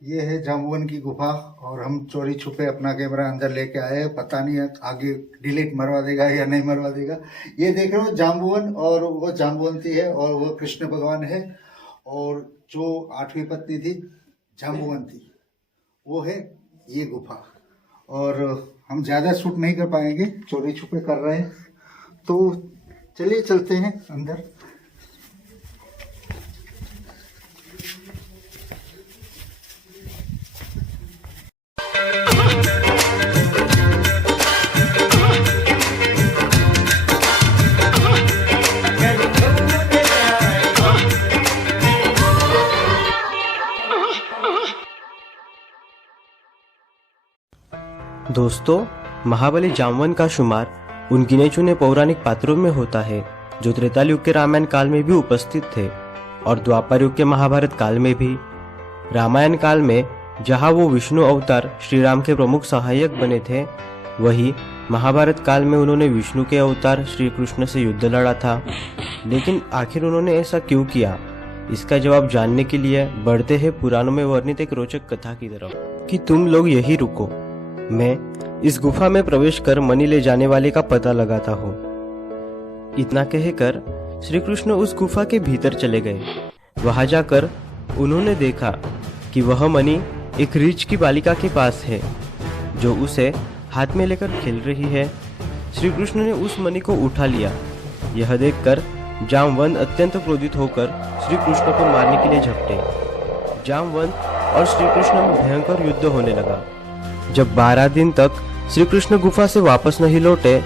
ये है जामुन की गुफा और हम चोरी छुपे अपना कैमरा अंदर लेके आए। पता नहीं है आगे डिलीट मरवा देगा या नहीं मरवा देगा। ये देख रहे हो जामुन, और वो जाम्बुवंती है और वो कृष्ण भगवान है, और जो 8वीं पत्नी थी जाम्बुवंती वो है ये गुफा। और हम ज़्यादा शूट नहीं कर पाएंगे, चोरी छुपे कर रहे हैं, तो चलिए चलते हैं अंदर। दोस्तों, महाबली जामवंत का शुमार उन गिने चुने पौराणिक पात्रों में होता है जो त्रेता युग के रामायण काल में भी उपस्थित थे और द्वापर युग के महाभारत काल में भी। रामायण काल में जहां वो विष्णु अवतार श्री राम के प्रमुख सहायक बने थे, वही महाभारत काल में उन्होंने विष्णु के अवतार श्री कृष्ण से युद्ध लड़ा था। लेकिन आखिर उन्होंने ऐसा क्यों किया, इसका जवाब जानने के लिए बढ़ते हैं पुराणों में वर्णित एक रोचक कथा की तरफ। कि तुम लोग यही रुको, मैं इस गुफा में प्रवेश कर मणि ले जाने वाले का पता लगाता हूँ। इतना कहकर श्री कृष्ण उस गुफा के भीतर चले गए। वहां जाकर उन्होंने देखा कि वह मणि एक रीछ की बालिका के पास है जो उसे हाथ में लेकर खेल रही है। श्री कृष्ण ने उस मणि को उठा लिया। यह देखकर जामवंत अत्यंत क्रोधित होकर श्री कृष्ण को मारने के लिए झपटे। जामवंत और श्री कृष्ण में भयंकर युद्ध होने लगा। जब 12 दिन तक श्री कृष्ण गुफा से वापस नहीं लौटे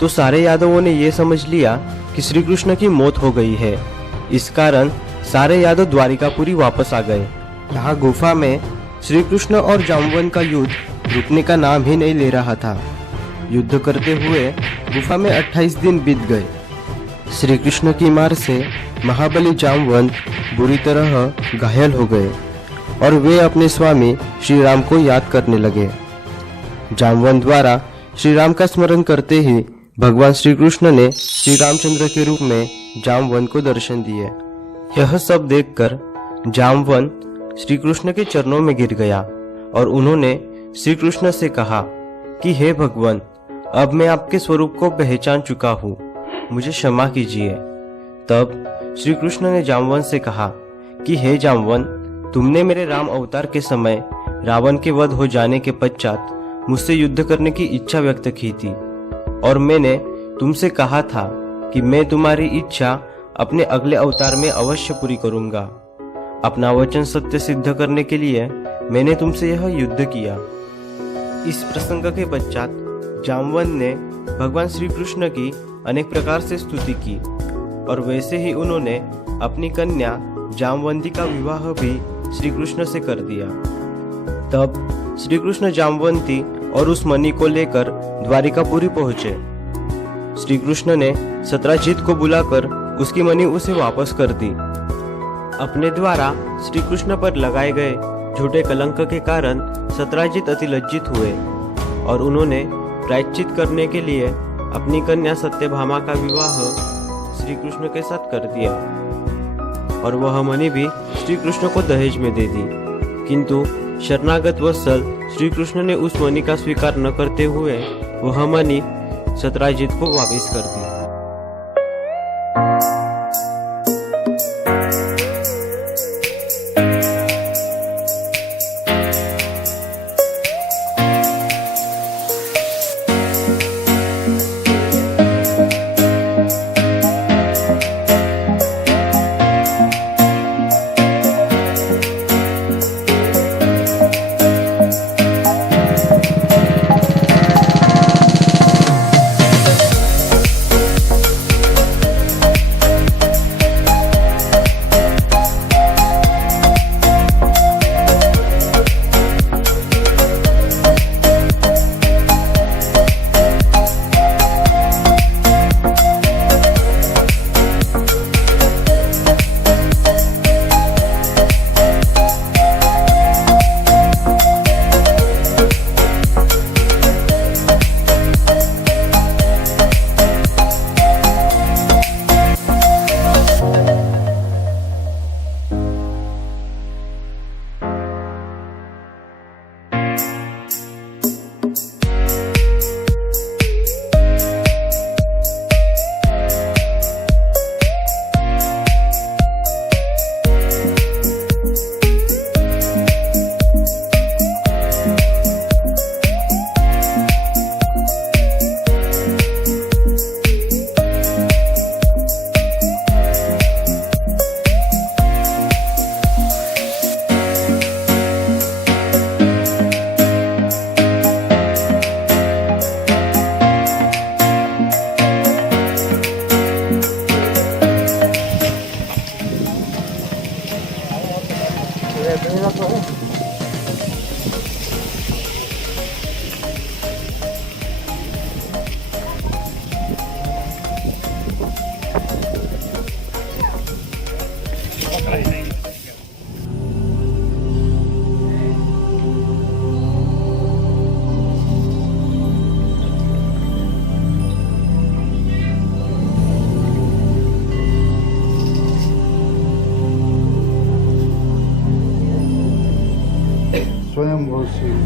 तो सारे यादवों ने यह समझ लिया कि श्री कृष्ण की मौत हो गई है। इस कारण सारे यादव द्वारिकापुरी वापस आ गए। यहाँ गुफा में श्री कृष्ण और जाम्बुवंत का युद्ध रुकने का नाम ही नहीं ले रहा था। युद्ध करते हुए गुफा में 28 दिन बीत गए। श्री कृष्ण की मार से महाबली जाम्बुवंत बुरी तरह घायल हो गए और वे अपने स्वामी श्री राम को याद करने लगे। जाम्बुवंत द्वारा श्री राम का स्मरण करते ही भगवान श्री कृष्ण ने श्री रामचंद्र के रूप में जाम्बुवंत को दर्शन दिए। यह सब देखकर जाम्बुवंत श्री कृष्ण के चरणों में गिर गया और उन्होंने श्री कृष्ण से कहा कि हे भगवान, अब मैं आपके स्वरूप को पहचान चुका हूँ, मुझे क्षमा कीजिए। तब श्री कृष्ण ने जाम्बुवंत से कहा कि हे जाम्बुवंत, तुमने मेरे राम अवतार के समय रावण के वध हो जाने के पश्चात मुझसे युद्ध करने की इच्छा व्यक्त की थी और मैंने तुमसे कहा था कि मैं तुम्हारी इच्छा अपने अगले अवतार में अवश्य पूरी करूंगा। अपना वचन सत्य सिद्ध करने के लिए मैंने तुमसे यह युद्ध किया। इस प्रसंग के पश्चात जाम्बुवंत ने भगवान श्री कृष्ण की अनेक प्रकार से स्तुति की और वैसे ही उन्होंने अपनी कन्या जाम्बुवंती का विवाह भी श्री कृष्ण से कर दिया। तब श्री कृष्ण जाम्बुवंती और उस मणि को लेकर द्वारिकापुरी पहुंचे। श्री कृष्ण ने सत्राजित को बुलाकर उसकी मणि उसे वापस कर दी। अपने द्वारा श्री कृष्ण पर लगाए गए झूठे कलंक के कारण सत्राजित अति लज्जित हुए और उन्होंने प्रायश्चित करने के लिए अपनी कन्या सत्यभामा का विवाह श्री कृष्ण के साथ कर दिया और वह मणि भी श्री कृष्ण को दहेज में दे दी। किंतु शरणागत वत्सल श्री कृष्ण ने उस मणि का स्वीकार न करते हुए वह मणि सत्राजित को वापस कर दी। स्वयंभू शिव।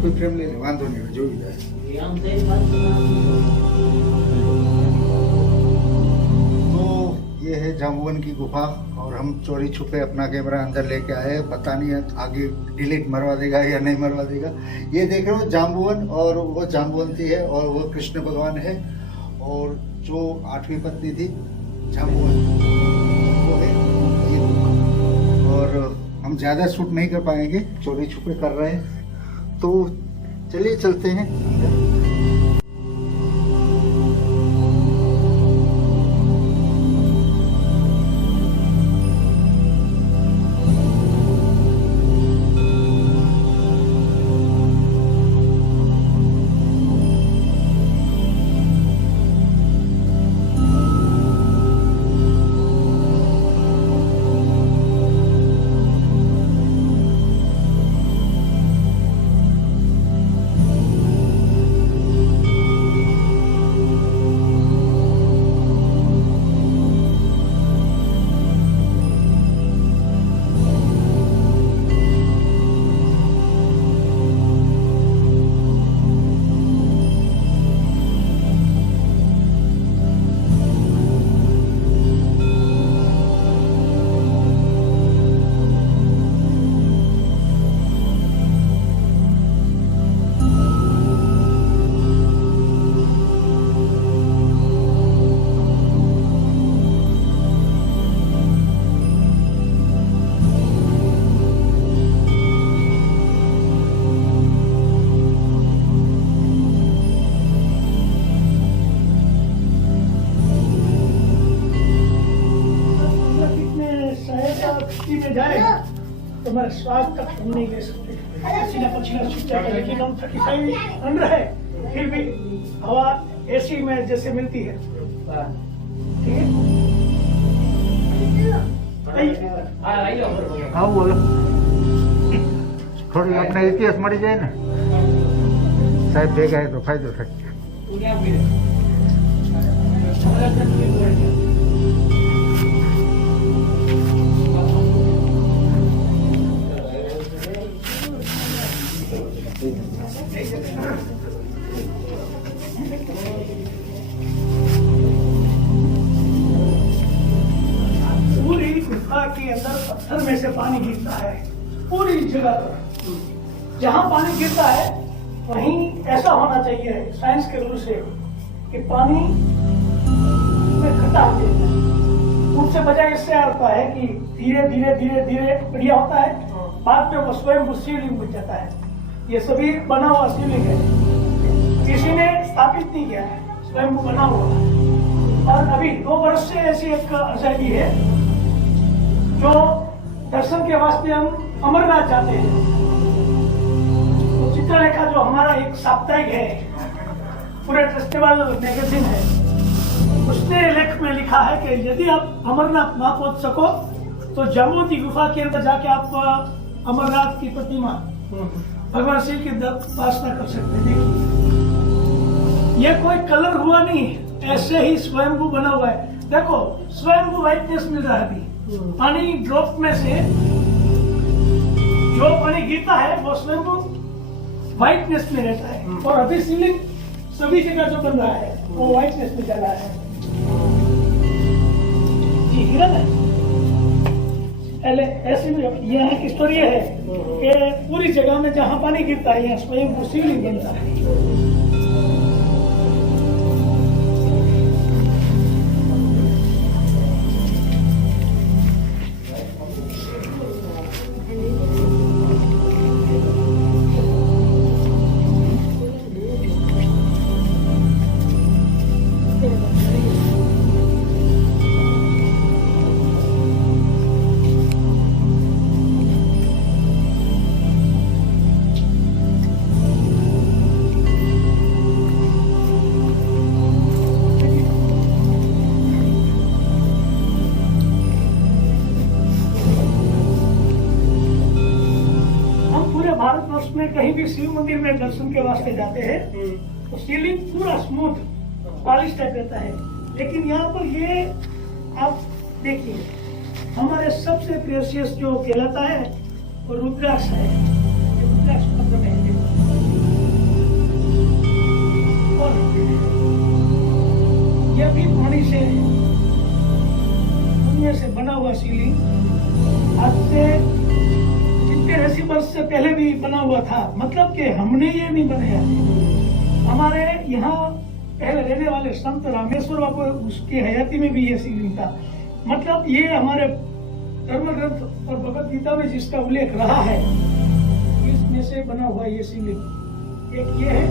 कोई फ्रेम ले ले, वांधो नहीं, जो भी जाए। तो ये है जाम्बुवन की गुफा और हम चोरी छुपे अपना कैमरा अंदर लेके आए। पता नहीं है आगे डिलीट मरवा देगा या नहीं मरवा देगा। ये देख रहे हो जाम्बुवन, और वो जाम्बुवंती है और वो कृष्ण भगवान है, और जो 8वीं पत्नी थी जाम्बुवन वो है ये गुफा। और हम ज़्यादा शूट नहीं कर पाएंगे, चोरी छुपे कर रहे हैं, तो चलिए चलते हैं अंदर। में जाए तो मैं स्वाद तक हम नहीं ले सकते। पसीना पसीना छूट जाता है, लेकिन हम 35 अंडर है, फिर भी हवा एसी में जैसे मिलती है। ठीक है, हाँ बोलो। थोड़ी अपने इतिहास मળી જાય ને સાહેબ ભેગા તો ફાયદો થાય। पूरी गुफा के अंदर पत्थर में से पानी गिरता है, पूरी जगह पर जहाँ पानी गिरता है वहीं ऐसा होना चाहिए साइंस के रूल से कि पानी में खट्टा हो जाता है। उससे बजाय इससे होता है कि धीरे धीरे धीरे धीरे बढ़िया होता है, बाद में वो स्वयं शिवलिंग बन जाता है। ये सभी बना हुआ शिवलिंग है, किसी ने स्थापित नहीं किया है, स्वयं बना हुआ है। और अभी 2 वर्ष से ऐसी एक अजायबी है जो दर्शन के वास्ते हम अमरनाथ जाते हैं। तो चित्रलेखा जो हमारा एक साप्ताहिक है, पूरे फेस्टिवल मैगजीन है, उसने लेख में लिखा है कि यदि आप अमरनाथ ना पहुंच सको तो जाम्बुवंती गुफा के अंदर जाके आप अमरनाथ की प्रतिमा भगवान शिव की उपासना कर सकते हैं। देखिए, ये कोई कलर हुआ नहीं, ऐसे ही स्वयंभू बना हुआ है। देखो स्वयंभू व्हाइटनेस मिल रहा है अभी, पानी ड्रॉप में से जो पानी गिरता है वो स्वयंभू व्हाइटनेस में रहता है, और अभी शिवलिंग सभी जगह जो बन रहा है वो व्हाइटनेस में चल रहा है। जी हिरन है, पहले ऐसी यहाँ की स्टोरी है कि पूरी जगह में जहाँ पानी गिरता है यहाँ स्वयंभू शिवलिंग बनता है। कहीं भी शिव मंदिर में दर्शन के वास्ते जाते हैं तो सीलिंग पूरा स्मूथ पॉलिश टाइप रहता है, लेकिन यहाँ पर ये आप देखिए हमारे सबसे प्रेशियस जो कहलाता है वो रुद्राक्ष है। ये रुद्राक्ष मतलब है और यह भी पानी से पुण्य से बना हुआ शिवलिंग आज से 70-80 वर्ष से पहले भी बना हुआ था। मतलब कि हमने ये नहीं बनाया, हमारे यहाँ पहले रहने वाले संत रामेश्वर बाबू उसकी हयाती में भी ये शिवलिंग था। मतलब ये हमारे धर्म ग्रंथ और भगवत गीता में जिसका उल्लेख रहा है इसमें से बना हुआ ये शिवलिंग एक ये है।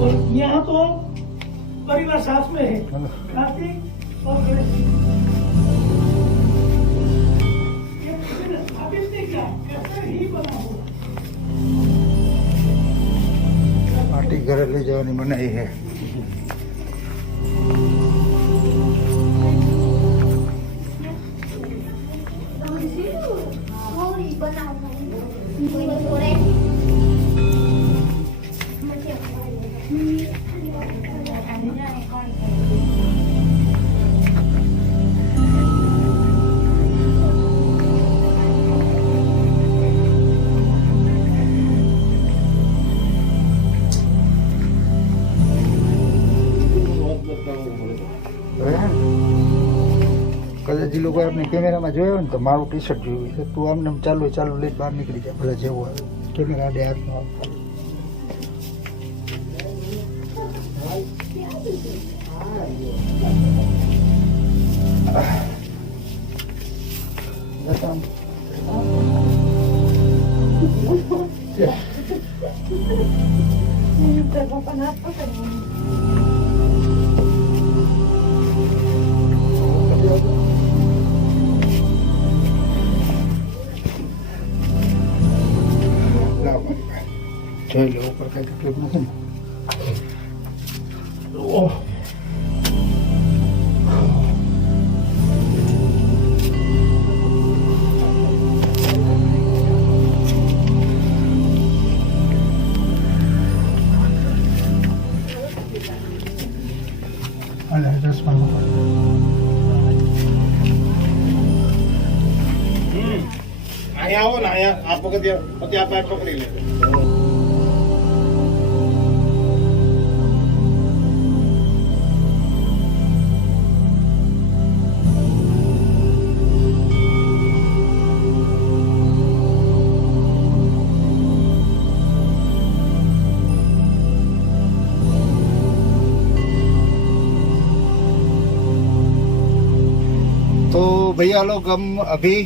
और यहाँ तो परिवार साथ में है, कार्तिक और गणेश जी। आप इसने क्या कैसे ही बना हुआ माटी घरे ले जवानी मनाई है। કદાચ લોકો આપણે કેમેરામાં જોયો ને તો મારું ટી શર્ટ જોયું છે, તું આમને આમ ચાલુ ચાલુ લઈને બહાર નીકળી જાય, ભલે જેવું આવે કેમેરા આડે હાથમાં જોઈ લો ઉપર કઈ તકલીફ નથી ને? અલે 10 અહીંયા આવો ને, અહીંયા આ પગથિયા પછી આ પાઇપ પકડી લે. तो भैया लोग हम अभी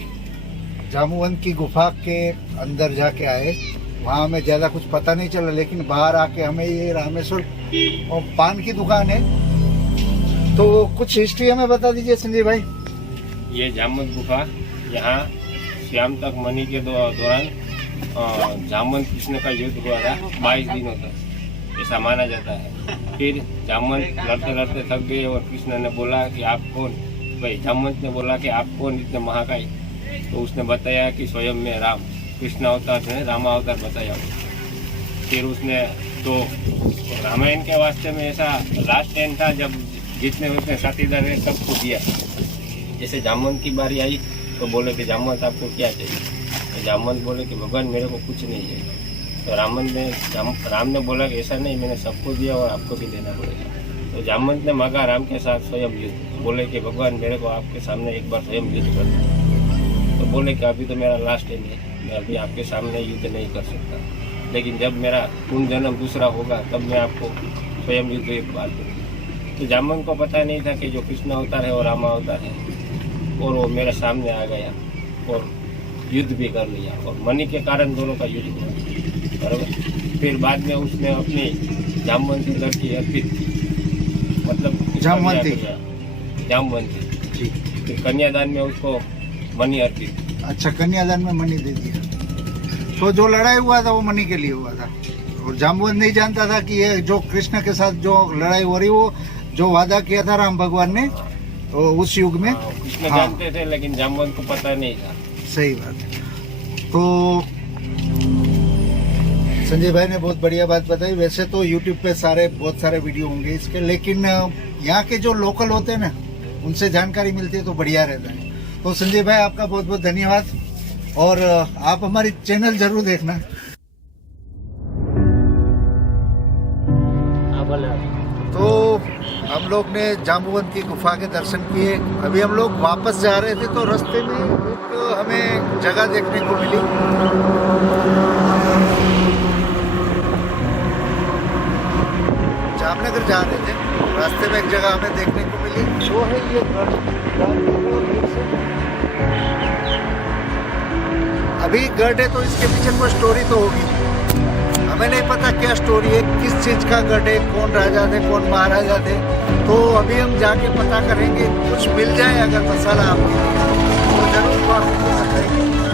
जामुवन की गुफा के अंदर जाके आए। वहाँ हमें ज़्यादा कुछ पता नहीं चला, लेकिन बाहर आके हमें ये रामेश्वर और पान की दुकान है, तो कुछ हिस्ट्री हमें बता दीजिए संजय भाई। ये जामुन गुफा, यहाँ श्याम तक मणि के दौरान जामुन कृष्ण का युद्ध हुआ था 22 दिनों तक, ऐसा माना जाता है। फिर जामुन लड़ते लड़ते थक गए और कृष्ण ने बोला कि आप कौन, भाई जामुन ने बोला कि आप कौन इतने महाकाय, तो उसने बताया कि स्वयं में राम, कृष्ण अवतार ने रामा अवतार बताया। फिर उसने तो रामायण के वास्ते में ऐसा लास्ट टाइम था जब जितने उसने साथीदार है सबको दिया। जैसे जामुन की बारी आई तो बोले कि जामुन आपको क्या चाहिए, तो जामुन बोले कि भगवान मेरे को कुछ नहीं चाहिए। तो राम ने बोला कि ऐसा नहीं, मैंने सबको दिया और आपको भी देना पड़ेगा। तो जामुन ने मांगा राम के साथ स्वयं युद्ध, बोले कि भगवान मेरे को आपके सामने एक बार स्वयं युद्ध कर दो। तो बोले कि अभी तो मेरा लास्ट टाइम है, मैं अभी आपके सामने युद्ध नहीं कर सकता, लेकिन जब मेरा पुनर्जन्म दूसरा होगा तब मैं आपको स्वयं युद्ध एक बार दूँगा। तो जामुन को पता नहीं था कि जो कृष्ण अवतार है और रामा अवतार है, और वो मेरे सामने आ गया और युद्ध भी कर लिया, और मणि के कारण दोनों का युद्ध हुआ, बराबर। फिर बाद में उसने अपनी जामवंती लड़की अर्पित, मतलब जामवंती फिर कन्यादान में उसको मणि अर्पित। अच्छा, कन्यादान में मणि दे दिया। तो जो लड़ाई हुआ था वो मणि के लिए हुआ था, और जाम्बुवन नहीं जानता था कि ये जो कृष्ण के साथ जो लड़ाई हो रही, वो जो वादा किया था राम भगवान ने तो उस युग में। कृष्ण जानते थे लेकिन जाम्बुवन को पता नहीं था। सही बात है। तो संजय भाई ने बहुत बढ़िया बात बताई। वैसे तो यूट्यूब पे बहुत सारे वीडियो होंगे इसके, लेकिन यहाँ के जो लोकल होते हैं ना, उनसे जानकारी मिलती है तो बढ़िया रहता है। तो संजय भाई आपका बहुत बहुत धन्यवाद, और आप हमारी चैनल जरूर देखना। तो हम लोग ने जाम्बुवंत की गुफा के दर्शन किए। अभी हम लोग वापस जा रहे थे तो रास्ते में एक हमें जगह देखने को मिली। जामनगर जा रहे थे, रास्ते में एक जगह हमें देखने को मिली, वो है ये अभी गढ़ है, तो इसके पीछे कोई स्टोरी तो होगी। हमें नहीं पता क्या स्टोरी है, किस चीज का गढ़ है, कौन राजा थे, कौन महाराजा थे। तो अभी हम जाके पता करेंगे, कुछ मिल जाए अगर मसाला आपको तो जरूर आपको बताएंगे।